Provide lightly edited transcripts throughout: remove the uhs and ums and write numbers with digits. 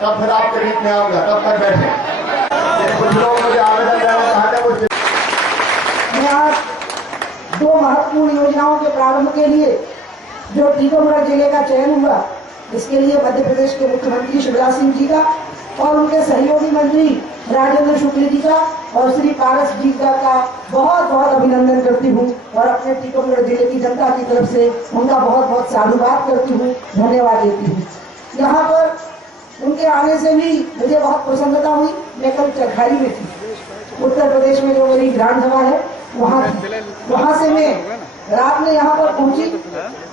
तब फिर आपके बीच में आऊंगा, तब तक बैठे। कुछ लोग मुझे आवेदन देना चाहते हैं। मैं आज 2 महत्वपूर्ण योजनाओं के प्रारंभ के लिए जो टीकमगढ़ जिले का चयन हुआ, इसके लिए मध्य प्रदेश के मुख्यमंत्री शिवराज सिंह जी का और उनके सहयोगी मंत्री राजेंद्र शुक्ल जी का और श्री पारस जी का बहुत बहुत अभिनंदन करती हूँ और अपने टीकमगढ़ जिले की जनता की तरफ से उनका बहुत बहुत साधुवाद करती हूँ, धन्यवाद देती हूँ। यहाँ पर उनके आने से भी मुझे बहुत प्रसन्नता हुई। मैं कल चरखाई में थी, उत्तर प्रदेश में जो मेरी विधानसभा है वहाँ से मैं रात में यहाँ पर पहुंची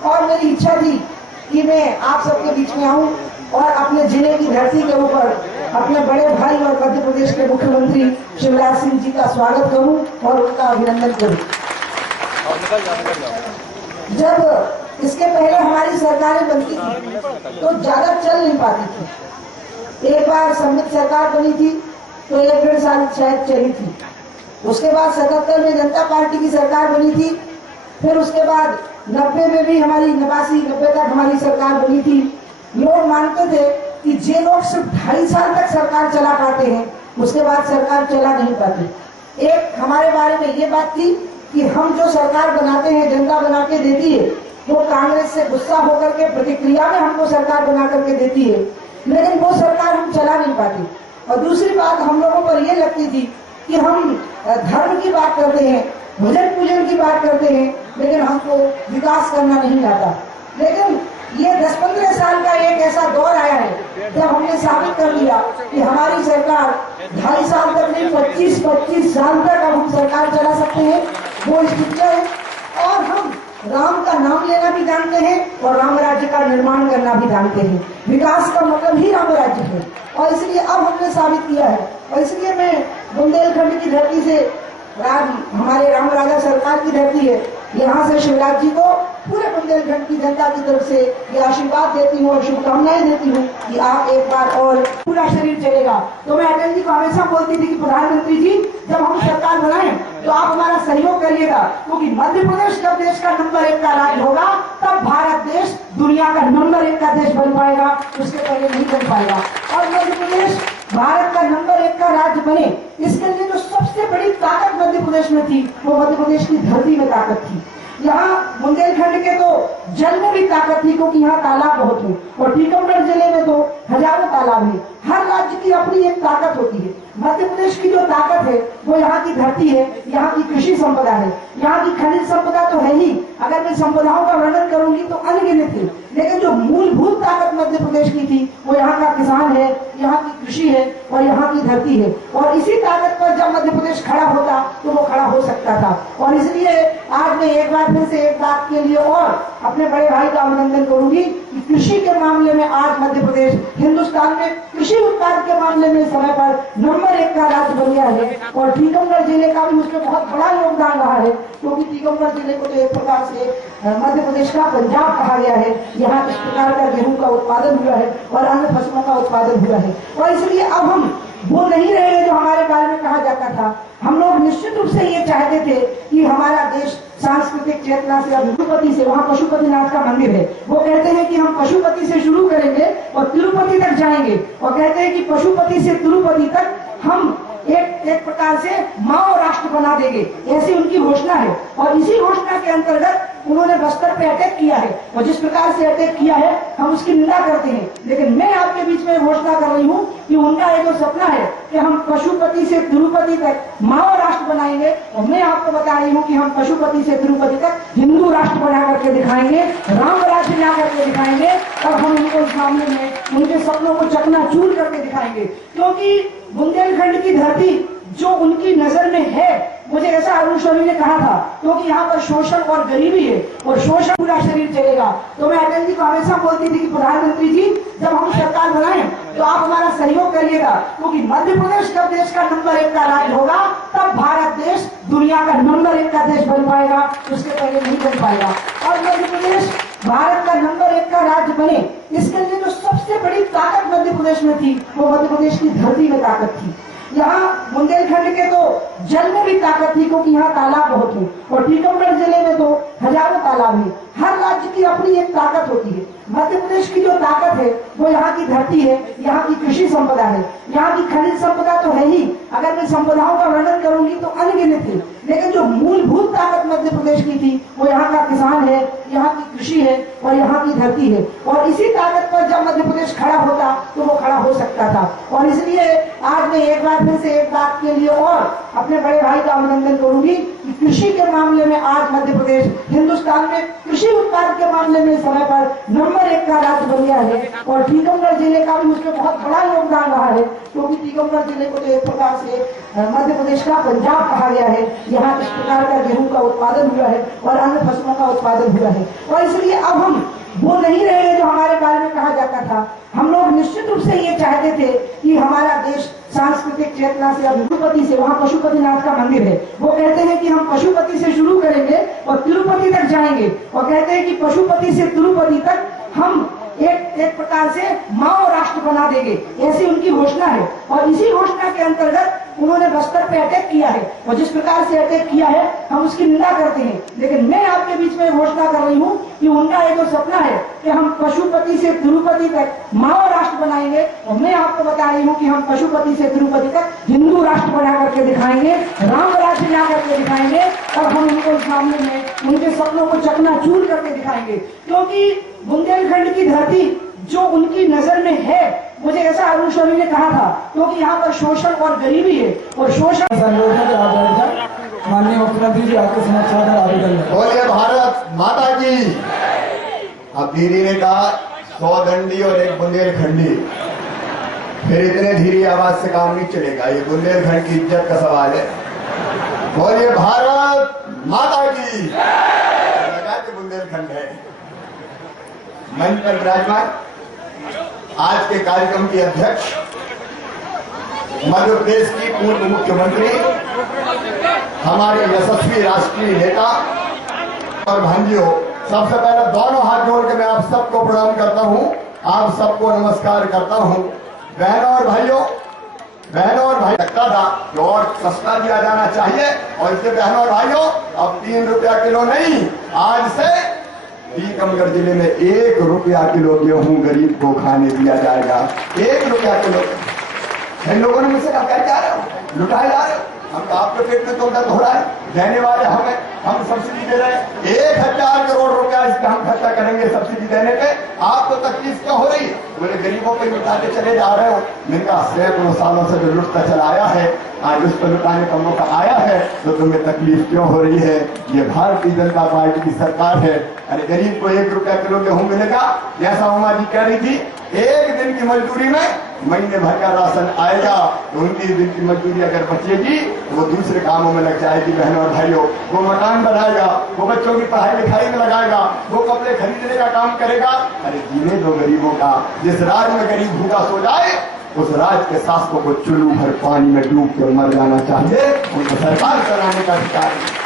और मेरी इच्छा थी कि मैं आप सबके बीच में आऊं और अपने जिले की धरती के ऊपर अपने बड़े भाई और मध्य प्रदेश के मुख्यमंत्री शिवराज सिंह जी का स्वागत करूं और उनका अभिनंदन करूं। जब इसके पहले हमारी सरकारें बनती थी तो ज्यादा चल नहीं पाती थी। एक बार सम्मिलित सरकार बनी थी तो 1-1.5 साल शायद चली थी। उसके बाद 77 में जनता पार्टी की सरकार बनी थी। फिर उसके बाद 90 में भी हमारी 89-90 तक हमारी सरकार बनी थी। लोग मानते थे कि जे लोग सिर्फ 2.5 साल तक सरकार चला पाते हैं उसके बाद सरकार चला नहीं पाती। एक हमारे बारे में ये बात थी कि हम जो सरकार बनाते हैं, जनता बना के देती है, वो कांग्रेस से गुस्सा होकर के प्रतिक्रिया में हमको सरकार बना करके देती है, लेकिन वो सरकार हम चला नहीं पाते। और दूसरी बात हम लोगों पर ये लगती थी कि हम धर्म की बात करते हैं, भजन पूजन की बात करते हैं, लेकिन हमको विकास करना नहीं आता। लेकिन ये 10-15 साल का एक ऐसा दौर आया है जब हमने साबित कर दिया कि हमारी सरकार 2.5 साल तक नहीं 25-25 साल तक अब हम सरकार चला सकते हैं। वो स्थिति है और हम राम का नाम लेना भी जानते हैं और राम राज्य का निर्माण करना भी जानते हैं। विकास का मतलब ही राम राज्य है और इसलिए अब हमने साबित किया है। और इसलिए मैं बुंदेलखंड की धरती से, हमारे राम राजा सरकार की धरती है, यहाँ से शिवराज जी को पूरे बुंदेलखंड की जनता की तरफ से ये आशीर्वाद देती हूँ और शुभकामनाएं देती हूँ कि आप एक बार और पूरा शरीर चलेगा। तो मैं अटल जी को हमेशा बोलती थी कि प्रधानमंत्री जी, जब हम सरकार बनाएं तो आप हमारा सहयोग करिएगा, क्योंकि मध्य प्रदेश जब देश का नंबर 1 का राज्य होगा तब भारत देश दुनिया का नंबर 1 का देश बन पाएगा, उसके पहले नहीं बन पाएगा। और मध्य प्रदेश भारत का नंबर 1 का राज्य बने, इसके लिए जो सबसे बड़ी ताकत मध्य प्रदेश में थी वो मध्य प्रदेश की धरती में ताकत थी। यहाँ बुंदेलखंड के तो जल में भी ताकत थी क्योंकि यहाँ तालाब बहुत है और टीकमगढ़ जिले में तो हजारों तालाब है। हर राज्य की अपनी एक ताकत होती है। मध्य प्रदेश की जो ताकत है वो यहाँ की धरती है, यहाँ की कृषि संपदा है, यहाँ की खनिज संपदा तो है ही। अगर मैं संपदाओं का वर्णन करूंगी तो अनगिनत है, लेकिन जो मूलभूत ताकत मध्य प्रदेश की थी वो यहाँ का किसान है, यहाँ की कृषि है और यहाँ की धरती है। और इसी ताकत पर जब मध्य प्रदेश खड़ा होता तो वो खड़ा हो सकता था। और इसलिए आज मैं एक बार फिर से एक बात के लिए और अपने बड़े भाई का अभिनंदन करूंगी कि कृषि के मामले में आज मध्य प्रदेश हिंदुस्तान में कृषि उत्पाद के मामले में समय पर नंबर 1 का राज्य बन गया है। और टीकमगढ़ जिले का भी उसमें बहुत बड़ा योगदान रहा है, क्योंकि टीकमगढ़ जिले को तो एक प्रकार से मध्य प्रदेश का पंजाब कहा गया है। यहाँ इस प्रकार का गेहूं का उत्पादन हुआ है और अन्य फसलों का उत्पादन हुआ है। और इसलिए अब हम वो नहीं रहे जो हमारे बारे में कहा जाता था। हम लोग निश्चित रूप से ये चाहते थे कि हमारा देश सांस्कृतिक चेतना से, तिरुपति से, वहाँ पशुपतिनाथ का मंदिर है, वो कहते हैं कि हम पशुपति से शुरू करेंगे और तिरुपति तक जाएंगे। और कहते हैं कि पशुपति से तिरुपति तक हम एक प्रकार से माओ राष्ट्र बना देंगे, ऐसी उनकी घोषणा है। और इसी घोषणा के अंतर्गत उन्होंने बस्तर पे अटैक किया है और जिस प्रकार से अटैक किया है हम उसकी निंदा करते हैं। लेकिन मैं आपके बीच में घोषणा कर रही हूँ कि उनका ये जो सपना है कि हम पशुपति से तिरुपति तक माओ राष्ट्र बनाएंगे, और मैं आपको बता रही हूँ कि हम पशुपति से तिरुपति तक हिंदू राष्ट्र बना करके दिखाएंगे, राम राज्य ला करके दिखाएंगे और हम उनको इस मामले में उनके सपनों को चकनाचूर करके दिखाएंगे। क्योंकि बुंदेलखंड की धरती जो उनकी नजर में है, मुझे ऐसा अरुण शौरी ने कहा था, क्योंकि यहाँ पर शोषण और गरीबी है और शोषण पूरा शरीर चलेगा। तो मैं अटल जी को हमेशा बोलती थी कि प्रधानमंत्री जी, जब हम सरकार बनाएं तो आप हमारा सहयोग करिएगा, क्योंकि मध्य प्रदेश जब देश का नंबर 1 का राज्य होगा तब भारत देश दुनिया का नंबर 1 का देश बन पाएगा, उसके पहले नहीं बन पाएगा। और मध्य प्रदेश भारत का नंबर 1 का राज्य बने, इसके लिए जो सबसे बड़ी ताकत मध्य प्रदेश में थी वो मध्य प्रदेश की धरती में ताकत थी। यहाँ बुंदेलखंड के तो जल में भी ताकत थी क्योंकि यहाँ तालाब बहुत है और टीकमगढ़ जिले में तो हजारों तालाब है। हर राज्य राज्य की अपनी एक ताकत होती है। मध्य प्रदेश की जो ताकत है वो यहाँ की धरती है, यहाँ की कृषि संपदा है, यहाँ की खनिज संपदा तो है ही। अगर मैं संपदाओं का वर्णन करूंगी तो अनगिनत है, लेकिन जो मूलभूत ताकत मध्य प्रदेश की थी वो यहाँ का किसान है, यहाँ की कृषि है और यहाँ की धरती है। और इसी ताकत पर जब मध्य प्रदेश खड़ा होता तो वो खड़ा हो सकता था। और इसलिए आज मैं एक बार फिर से एक बात के लिए और अपने बड़े भाई का अभिनंदन करूंगी कि कृषि के मामले में आज मध्य प्रदेश हिंदुस्तान में कृषि उत्पाद के मामले में समय पर नंबर 1 का राज्य बन गया है। और टीकमगढ़ जिले का भी उसमें बहुत बड़ा योगदान रहा है, क्योंकि टीकमगढ़ जिले को तो एक प्रकार से मध्य प्रदेश का पंजाब कहा गया है। यहाँ इस प्रकार का गेहूं का उत्पादन हुआ है और अन्य फसलों का उत्पादन हुआ है। और इसलिए अब हम वो नहीं रहे जो हमारे बारे में कहा जाता था। हम लोग निश्चित रूप से ये चाहते थे कि हमारा देश सांस्कृतिक चेतना से, अब तिरुपति से, वहाँ पशुपतिनाथ का मंदिर है, वो कहते हैं कि हम पशुपति से शुरू करेंगे और तिरुपति तक जाएंगे। और कहते हैं कि पशुपति से तिरुपति तक हम एक प्रकार से माओ राष्ट्र बना देंगे, ऐसी उनकी घोषणा है। और इसी घोषणा के अंतर्गत उन्होंने बस्तर पे अटैक किया है और जिस प्रकार से अटैक किया है हम उसकी निंदा करते हैं। लेकिन मैं आपके बीच में घोषणा कर रही हूँ कि उनका एक सपना है कि हम पशुपति से तिरुपति तक माओ राष्ट्र बनाएंगे। और मैं आपको बता रही हूँ कि हम पशुपति से तिरुपति तक हिंदू राष्ट्र बना करके दिखाएंगे, राम राज्य बना करके दिखाएंगे। और हम उनको इस मामले में उनके सपनों को चकनाचूर करके दिखाएंगे, क्योंकि बुंदेलखंड की धरती जो उनकी नजर में है, मुझे ऐसा अरुण शौरी ने कहा था, क्योंकि यहाँ पर शोषण और गरीबी है और शोषण। माननीय मुख्यमंत्री जी आपके समाचार आवेदन है। बोलिए भारत माता की। अब दीदी ने कहा 100 दंडी और 1 बुंदेलखंडी, फिर इतने धीरे आवाज से काम नहीं चलेगा, ये बुंदेलखंड की इज्जत का सवाल है। बोलिए भारत माता की। लगा के बुंदेलखंड है। मंच पर विराजमान आज के कार्यक्रम के अध्यक्ष मध्य प्रदेश की पूर्व मुख्यमंत्री, हमारे यशस्वी राष्ट्रीय नेता और भांजियों, सबसे पहले दोनों हाथ जोड़ के मैं आप सबको प्रणाम करता हूं, आप सबको नमस्कार करता हूं। बहनों और भाइयों, लगता था कि और सस्ता दिया जाना चाहिए, और इससे बहनों और भाइयों अब 3 रुपया किलो नहीं, आज से टीकमगढ़ जिले में 1 रुपया किलो गेहूं गरीब को खाने दिया जाएगा। 1 रुपया किलो। इन लोगों ने मुझसे कहा क्या जा रहे हो, लुटाए जा रहे हो, हम तो आपके पेट में तो दर्द हो रहा है, देने वाले हमें, हम सब्सिडी दे रहे हैं, 1000 करोड़ रुपया इस पे हम खर्चा करेंगे सब्सिडी देने पे, आपको तकलीफ क्यों हो रही है? बोले गरीबों पे लुटाते चले जा रहे हो। मैंने कहा सैकड़ों सालों से जो लुटता चला आया है, आज उस पर लुटाने का मौका आया है, तो तुम्हें तकलीफ क्यों हो रही है? ये भारतीय जनता पार्टी की सरकार है। अरे गरीब को 1 रुपया किलो गेहूं मिलेगा, जैसा उमा जी कह रही थी, 1 दिन की मजदूरी में महीने भर का राशन आएगा। तो 29 दिन की मजदूरी अगर बचेगी तो वो दूसरे कामों में लग जाएगी। बहनों और भाइयों, वो मकान बनाएगा, वो बच्चों की पढ़ाई लिखाई में लगाएगा, वो कपड़े खरीदने का काम करेगा। अरे जीने दो गरीबों का। जिस राज्य में गरीब भूखा सो जाए, उस राज्य के शासकों को चुल्लू भर पानी में डूब के मर जाना चाहिए, उनको सरकार चलाने का अधिकार है।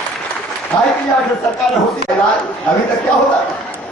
आज सरकार होती है, अभी तक क्या होता,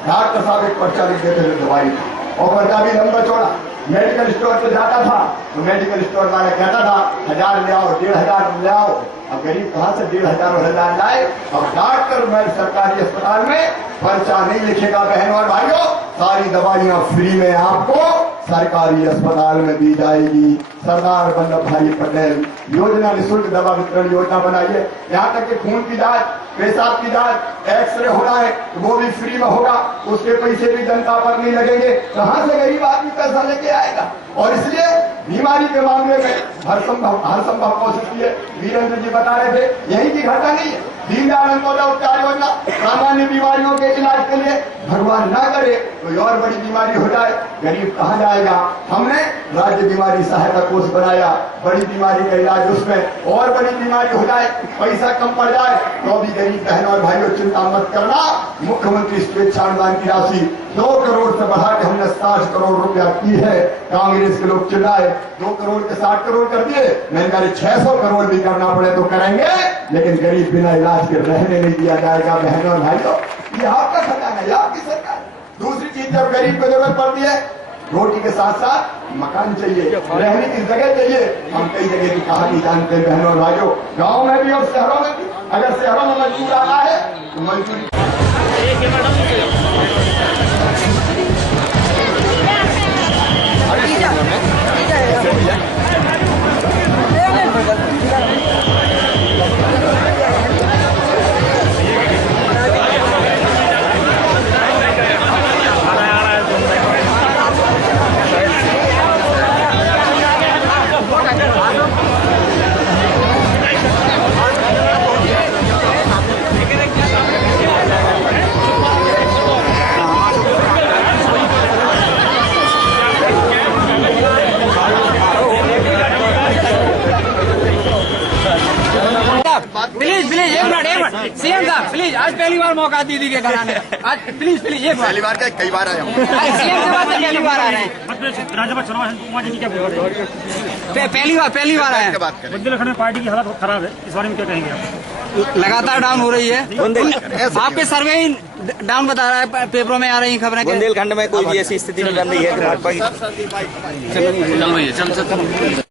डॉक्टर साहब एक पर्चा लिख देते थे दवाई, और पर्चा भी लंबा चौड़ा। मेडिकल स्टोर पे जाता था तो मेडिकल स्टोर वाला कहता था 1000 ले आओ, 1500 ले आओ। अब गरीब कहाँ से 1500 और 1000 लाए? अब डॉक्टर मैं सरकारी अस्पताल में पर्चा नहीं लिखेगा। बहनों और भाइयों, सारी दवाइयां फ्री में आपको सरकारी अस्पताल में दी जाएगी। सरदार वल्लभ भाई पटेल योजना, निःशुल्क दवा वितरण योजना बनाइए। यहाँ तक कि खून की जांच, पेशाब की जांच, एक्सरे होना है तो वो भी फ्री में होगा, उसके पैसे भी जनता पर नहीं लगेंगे। कहाँ से गरीब आदमी पैसा लेके आएगा? और इसलिए बीमारी के मामले में हर संभव कोशिश की है। वीरेंद्र जी बता रहे थे, यही की घटना नहीं है। दीनदयाल अंत्योदय उपचार योजना सामान्य बीमारियों के इलाज के लिए, भगवान ना करे कोई और बड़ी बीमारी हो जाए, गरीब कहाँ जाएगा? हमने राज्य बीमारी सहायता कोष बनाया, बड़ी बीमारी का इलाज उसमें, और बड़ी बीमारी हो जाए, पैसा कम पड़ जाए तो भी गरीब बहनों और भाइयों चिंता मत करना। मुख्यमंत्री स्वेच्छा अनुदान की राशि 2 करोड़ से बढ़ा के हमने 60 करोड़ रुपया की है। कांग्रेस के लोग चिल्लाए 2 करोड़ के 60 करोड़ कर दिए, मैंने कहा 600 करोड़ भी करना पड़े तो करेंगे, लेकिन गरीब बिना इलाज के रहने नहीं दिया जाएगा। बहनों और भाइयों, ये आपका खजाना है, आपकी सरकार। दूसरी चीज, जब गरीब को जरूरत पड़ती है, रोटी के साथ साथ मकान चाहिए, रहने की जगह चाहिए। हम कई जगह की कहानी जानते हैं बहनों और भाइयों, गाँव में भी और शहरों में भी। अगर शहरों में मजदूर आ रहा है तो मजदूरी प्लीज प्लीज एक मिनट सीएम साहब प्लीज आज पहली बार मौका दीदी के कराने का। आज प्लीज प्लीज एक पहली बार क्या कई बार आया हूँ सीएम के बाद पहली बार आ रहे हैं। राज्यसभा चुनाव जी क्या पहली बार आए हैं। बात करें बुंदेलखंड में पार्टी की हालत खराब है, इस बारे में क्या कहेंगे आप? लगातार डाउन हो रही है। आपके सर्वे ही डाउन बता रहा है, पेपरों में आ रही खबरें। बुंदेलखंड में कोई भी ऐसी स्थिति नहीं बन रही है कि भाजपा की चल रही है।